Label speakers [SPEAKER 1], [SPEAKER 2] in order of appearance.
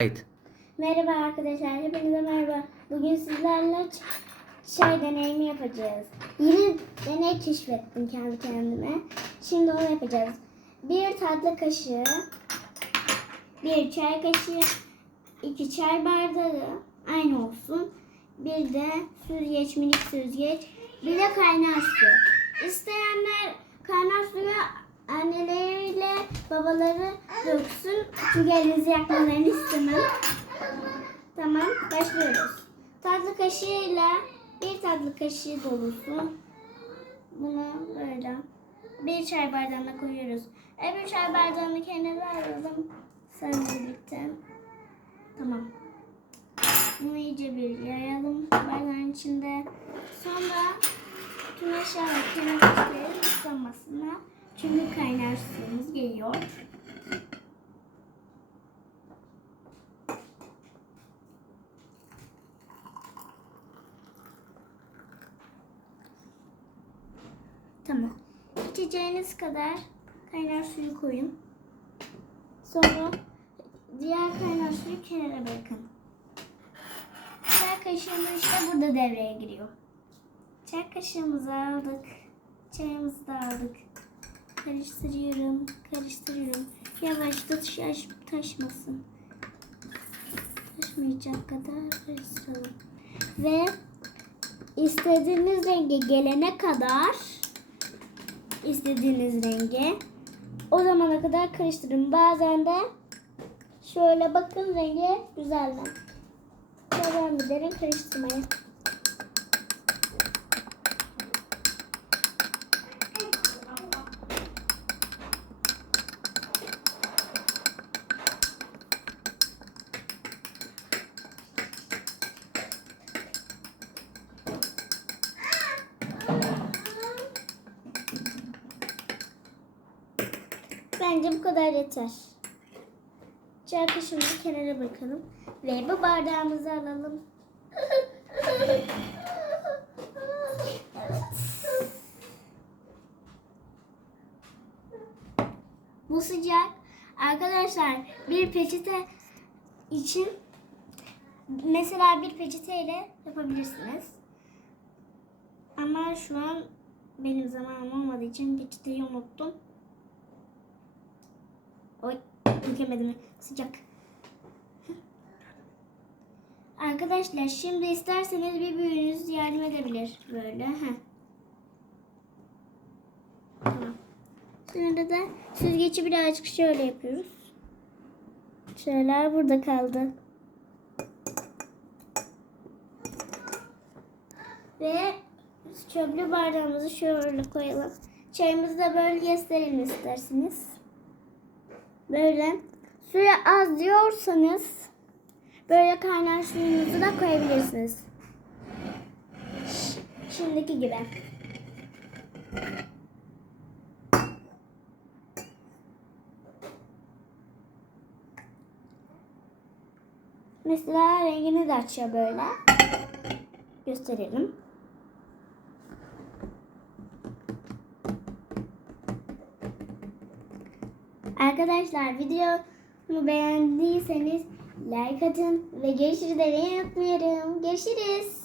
[SPEAKER 1] Kayıt.
[SPEAKER 2] Merhaba arkadaşlar, hepinize merhaba. Bugün sizlerle çay deneyimi yapacağız. Yeni deney keşfettim kendi kendime. Şimdi onu yapacağız. Bir tatlı kaşığı, bir çay kaşığı, iki çay bardağı aynı olsun. Bir de süzgeç, minik süzgeç, bir de kaynar su. İsteyenler kaynar suyu anneleriyle babaları döksün. Çünkü elinizi yakmalarını istemem. Tamam, başlıyoruz. Tatlı kaşığıyla bir tatlı kaşığı dolusu bunu böyle bir çay bardağına koyuyoruz. Öbür çay bardağını kenara alalım. Sen birlikte. Tamam. Bunu iyice bir yayalım bardağın içinde. Sonra tüm eşyaları kenara ıslanmasına. Çünkü kaynar suyumuz geliyor. Tamam. İçeceğiniz kadar kaynar suyu koyun. Sonra diğer kaynar suyu kenara bırakın. Çay kaşığımız işte burada devreye giriyor. Çay kaşığımızı aldık. Çayımızı da aldık. Karıştırıyorum, karıştırıyorum. Yavaş taş, taşmasın. Taşmayacak kadar karıştıralım. Ve istediğiniz renge gelene kadar istediğiniz renge o zamana kadar karıştırın. Bazen de şöyle bakın rengi güzeller. Devam ederim karıştırmaya. Bence bu kadar yeter. Çay kaşığımızı kenara bırakalım. Ve bu bardağımızı alalım. Bu sıcak. Arkadaşlar bir peçete için mesela bir peçeteyle yapabilirsiniz. Ama şu an benim zamanım olmadığı için peçeteyi unuttum. Oy, dökemedim. Sıcak. Arkadaşlar şimdi isterseniz bir büyüğünüz yardım edebilir. Böyle. Heh. Tamam. Sonra da süzgeci birazcık şöyle yapıyoruz. Şeyler burada kaldı. Ve çöplü bardağımızı şöyle koyalım. Çayımızı da böyle gösterelim isterseniz. Böyle suya az diyorsanız böyle kaynar suyunuzu da koyabilirsiniz. Şimdiki gibi. Mesela rengini de açıyor böyle. Gösterelim. Arkadaşlar videomu beğendiyseniz like atın ve görüşürüz demeyi unutmayın. Görüşürüz.